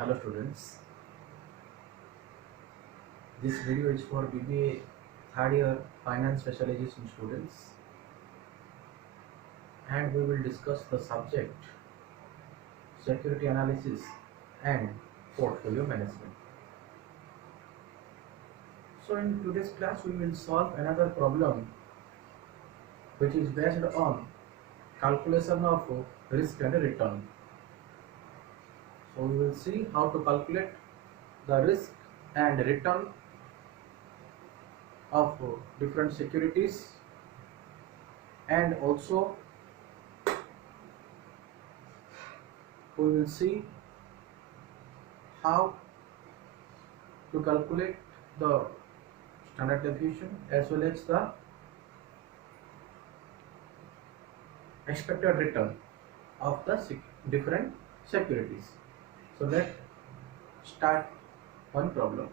Hello students, this video is for BBA third year finance specialization students and we will discuss the subject security analysis and portfolio management. So in today's class we will solve another problem which is based on calculation of risk and return. So we will see how to calculate the risk and return of different securities and also we will see how to calculate the standard deviation as well as the expected return of the different securities. So let's start one problem.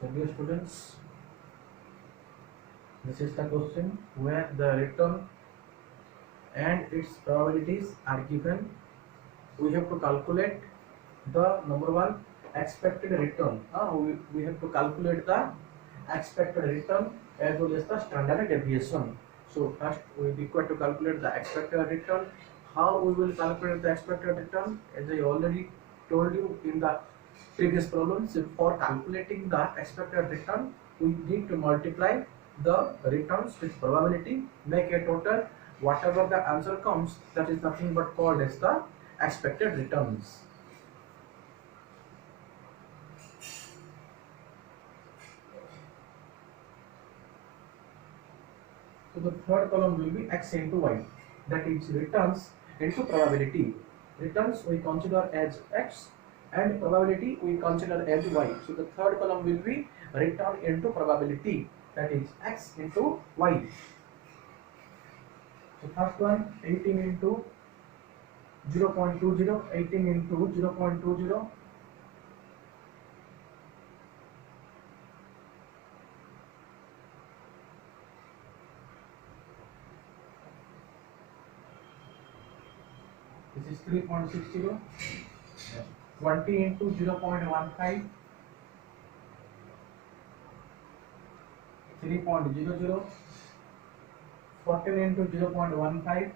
So dear students, this is the question where the return and its probabilities are given. We have to calculate the number one expected return. We have to calculate the expected return as well as the standard deviation. So first we require to calculate the expected return. How we will calculate the expected return? As I already told you in the previous problems, for calculating the expected return, we need to multiply the returns with probability, make a total. Whatever the answer comes, that is nothing but called as the expected returns. So the third column will be x into y, that is returns into probability. Returns we consider as x and probability we consider as y. So the third column will be return into probability, that is x into y. So first one 18 into 0.20, 18 into 0.20. This is 3.60. 20 into 0.15, 3.00. 14 into 0.15,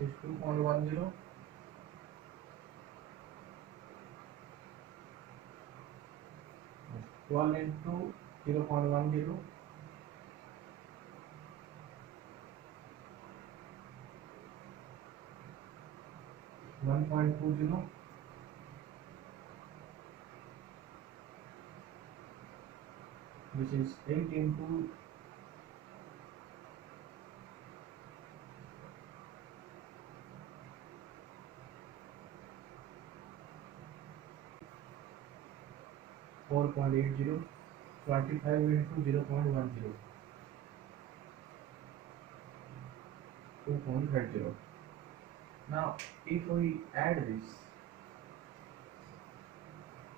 2.10. 12 into 0.10, 1.20, which is 8 into 4.80, 25 into 0.10, 2.30. Now, if we add this,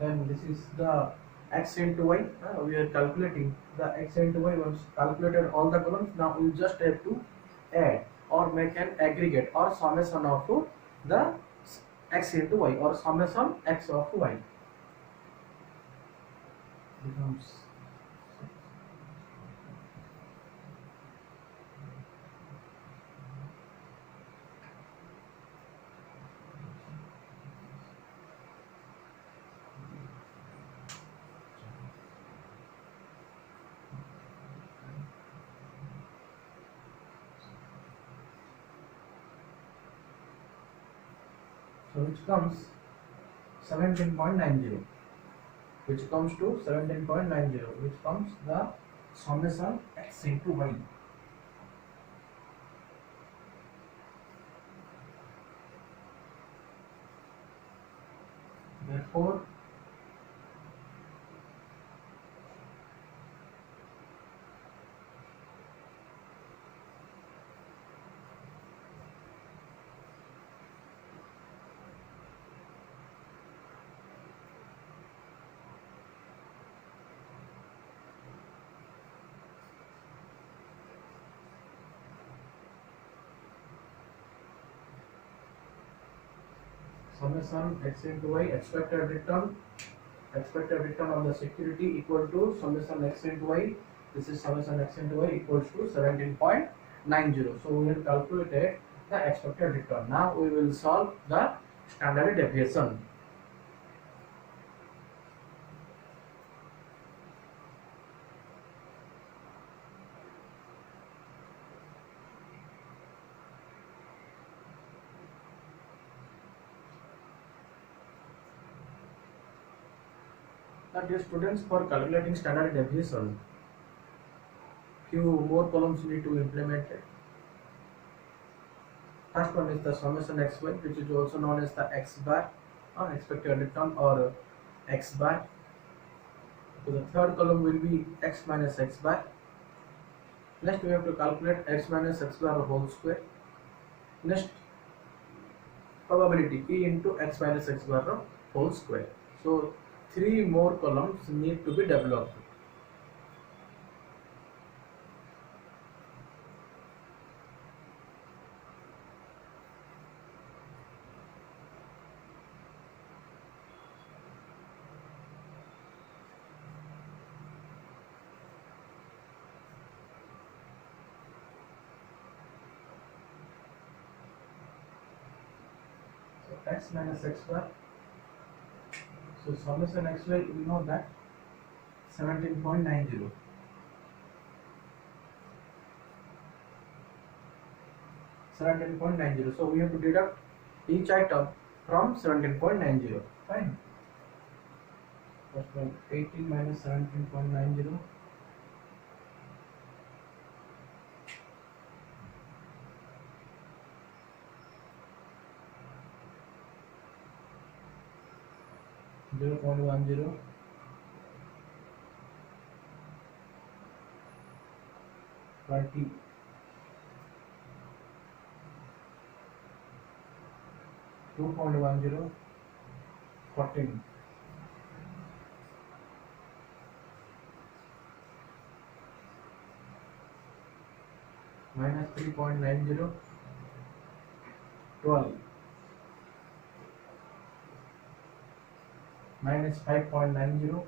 then this is the x into y. We are calculating the x into y. Once calculated all the columns, now we just have to add or make an aggregate or summation of the x into y or summation x of y becomes. So which comes 17.90, which comes to 17.90, which comes the summation x into y. Therefore, summation x into y expected return on the security equal to summation x into y. This is summation x into y equals to 17.90. So we have calculated the expected return. Now we will solve the standard deviation. Now, dear students, for calculating standard deviation, few more columns need to implement it. First one is the summation xy, which is also known as the x bar, expected return, or x bar. So the third column will be x minus x bar. Next we have to calculate x minus x bar whole square. Next, probability p into x minus x bar whole square. So three more columns need to be developed. So x minus x bar. So summation xy, we know that 17.90. So we have to deduct each item from 17.90. Fine. First one, 18 minus 17.90. Zero point 10, 20, 2.10, 14, minus 3.90, 12, minus 5.90,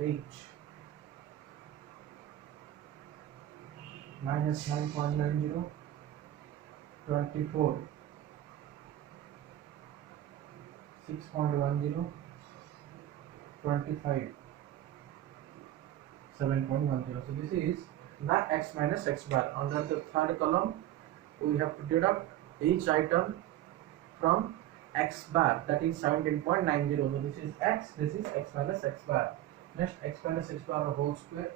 8, minus 9.90, 24, 6.10, 25 7.10. So this is the x minus x bar. Under the third column, we have to deduct each item from x bar, that is 17.90. So this is x, this is x minus x bar. Next, x minus x bar whole square.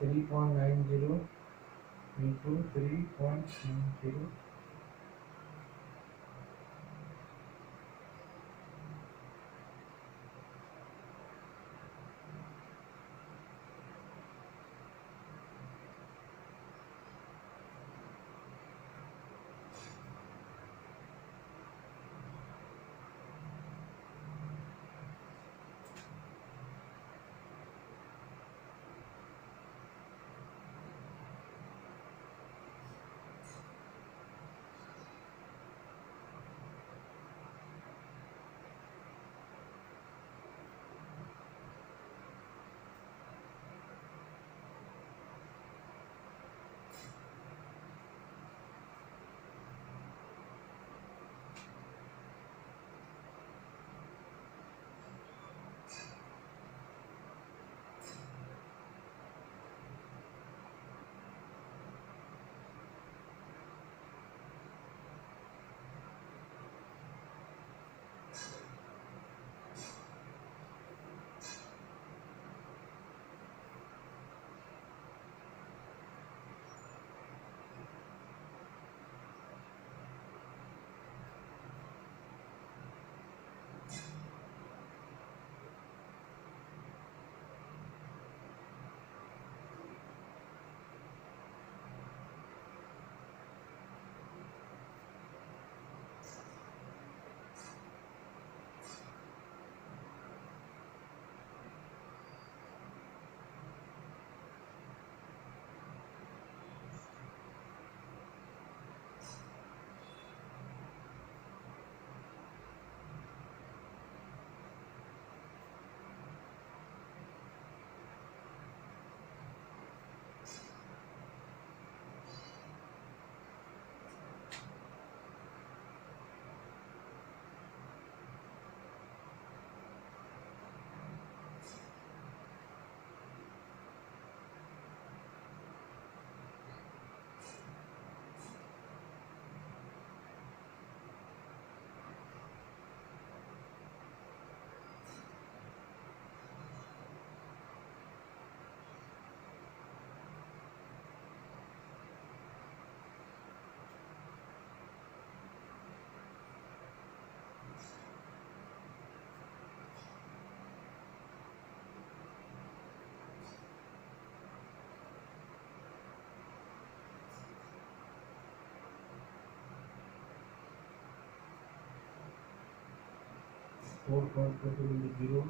Three point nine zero into 3.90. Four point four two into 0.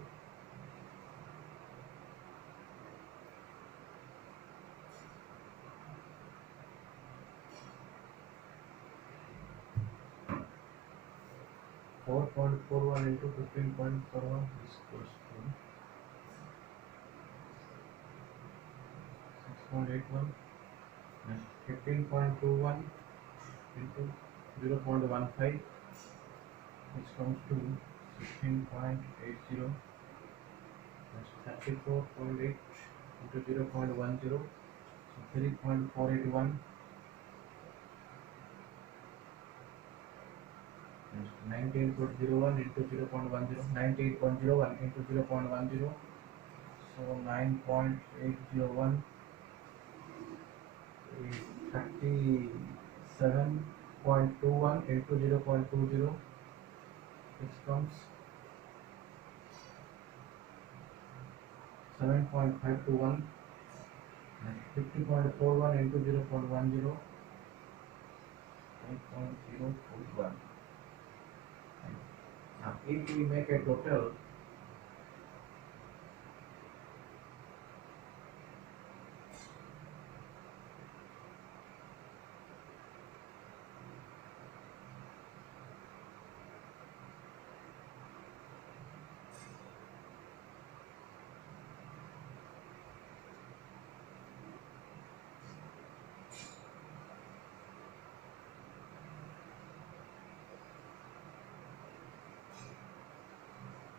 4.41 into 15.41 is equals to 6.81, and 15.21 into 0.15, which comes to 16.80. That's 34.8 into 0.10, 3.481, 98.01 into 0.10, 98.01 into 0.10, so 9.801 is 37.21 into 0.20, which comes 7.521, 50.41 into 0.10, 8.041. Now, if we make a total,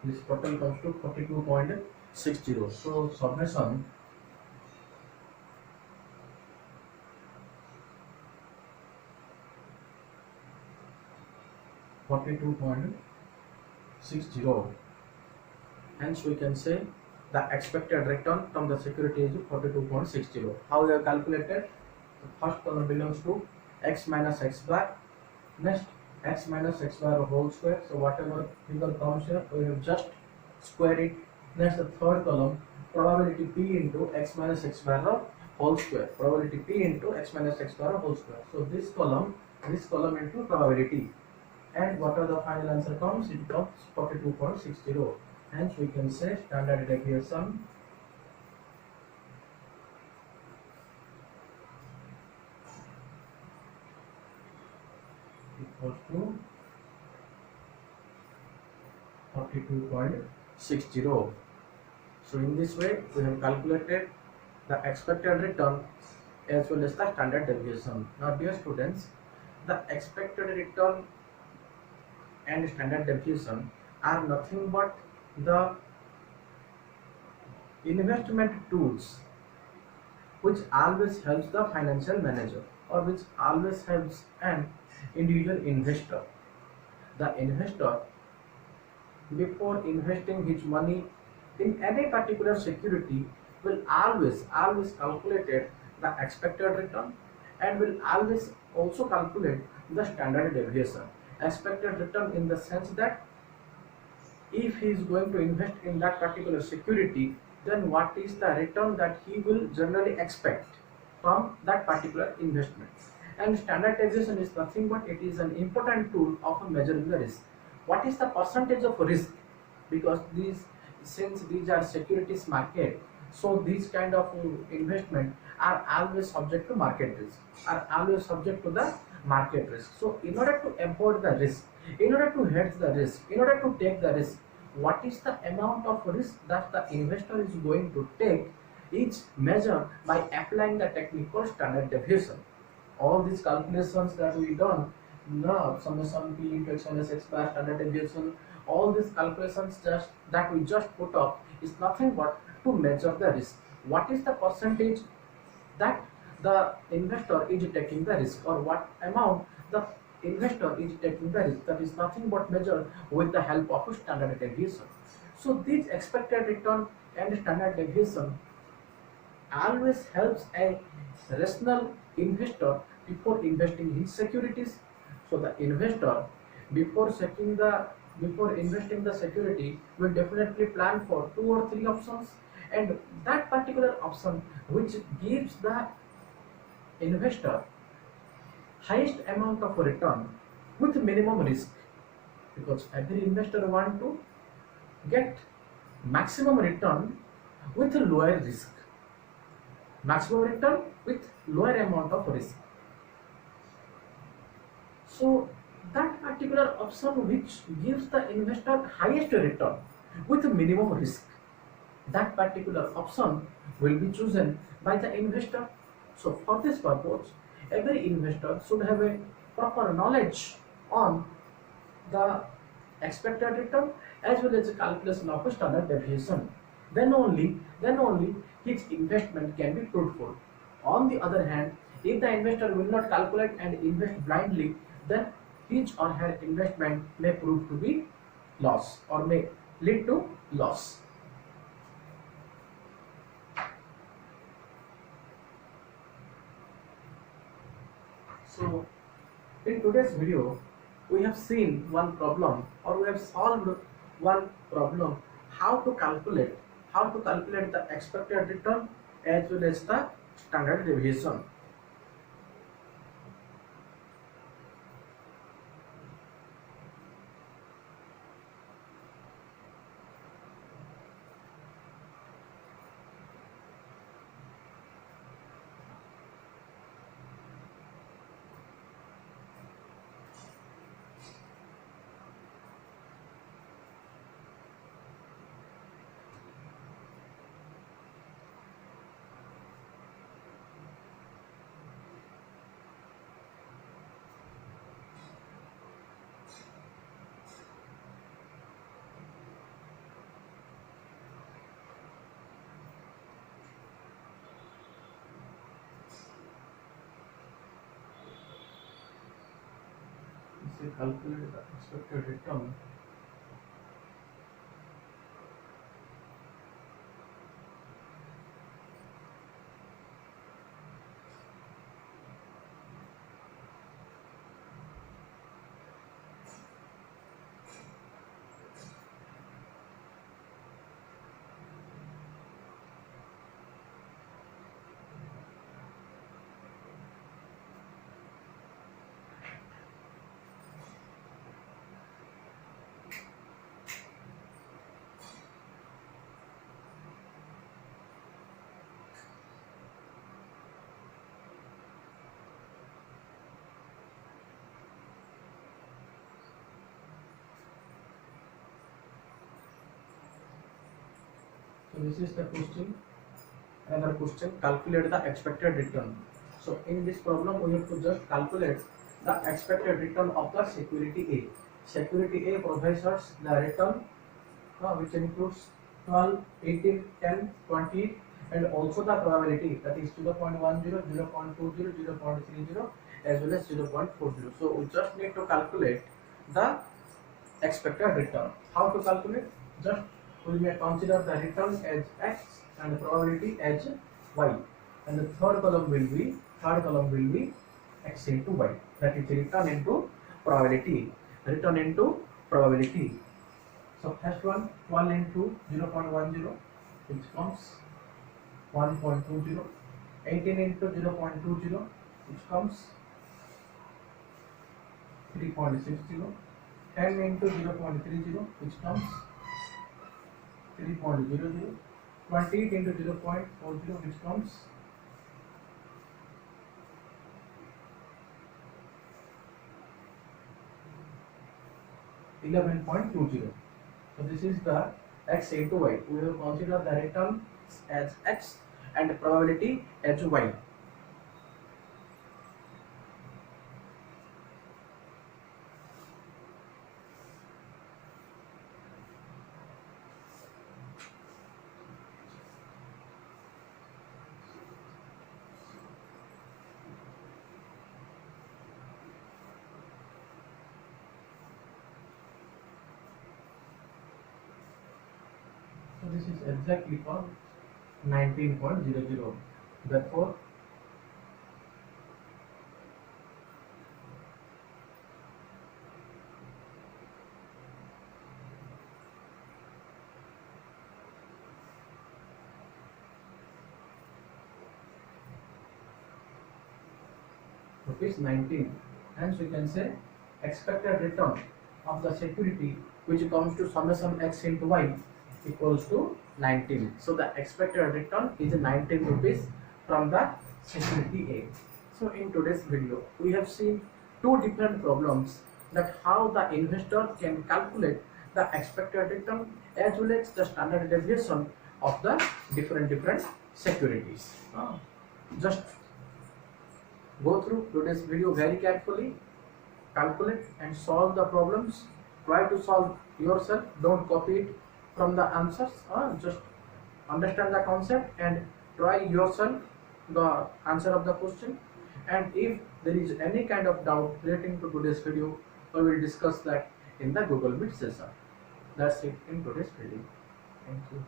this total comes to 42.60. So summation $42.60. Hence we can say the expected return from the security is 42.60. How we have calculated? The first column belongs to x minus x bar. Next, x minus x bar whole square. So whatever figure comes here, we have just square it. Next, the third column, probability p into x minus x bar whole square. Probability p into x minus x bar whole square. So this column into probability. And what are the final answer comes? It comes 42.60. Hence we can say standard deviation equals to 42.60. So in this way we have calculated the expected return as well as the standard deviation. Now dear students, the expected return and standard deviation are nothing but the investment tools which always helps the financial manager or which always helps an individual investor. The investor, before investing his money in any particular security, will always calculate the expected return and will always also calculate the standard deviation. Expected return in the sense that if he is going to invest in that particular security, then what is the return that he will generally expect from that particular investment. And standard deviation is nothing but it is an important tool of measuring the risk. What is the percentage of risk? Because since these are securities market, so these kind of investment are always subject to market risk, are always subject to the market risk. So in order to avoid the risk, in order to hedge the risk, in order to take the risk, what is the amount of risk that the investor is going to take is measured by applying the technique called standard deviation. All these calculations that we done, now summation p into x minus x bar, standard deviation, all these calculations that we just put up is nothing but to measure the risk. What is the percentage that the investor is taking the risk, or what amount the investor is taking the risk? That is nothing but measured with the help of standard deviation. So these expected return and standard deviation always helps a rational investor before investing in securities. So the investor before investing the security will definitely plan for 2 or 3 options, and that particular option which gives the investor highest amount of return with minimum risk, because every investor want to get maximum return with lower risk, maximum return with lower amount of risk. So that particular option which gives the investor highest return with minimum risk, that particular option will be chosen by the investor. So for this purpose, every investor should have a proper knowledge on the expected return as well as the calculation of a standard deviation. Then only his investment can be fruitful. On the other hand, if the investor will not calculate and invest blindly, then his or her investment may prove to be loss or may lead to loss. So in today's video, we have seen one problem, or we have solved one problem, how to calculate the expected return as well as the standard deviation. Say calculate the expected return. So this is the question. Another question, calculate the expected return. So in this problem, we have to just calculate the expected return of the security A. Security A provides us the return which includes 12, 18, 10, 20, and also the probability, that is 0.10, 0.20, 0.30, as well as 0.40. So we just need to calculate the expected return. How to calculate? Just we may consider the return as x and the probability as y, and the third column will be x into y, that is return into probability. So first one, 12 into 0.10, which comes 1.20, 18 into 0.20, which comes 3.60, 10 into 0.30, which comes 3.00, 28 into 0.40, which comes 11.20. So this is the x into y. We will consider the return as x and probability as y. So this is exactly for 19.00. Therefore, rupees 19. Hence we can say expected return of the security, which comes to summation x into y, equals to 19. So the expected return is 19 rupees from the security A. So in today's video, we have seen two different problems, that how the investor can calculate the expected return as well as the standard deviation of the different securities. Just go through today's video very carefully, calculate and solve the problems. Try to solve yourself, don't copy it from the answers. Just understand the concept and try yourself the answer of the question, and if there is any kind of doubt relating to today's video, we will discuss that in the Google Meet session. That's it in today's video. Thank you.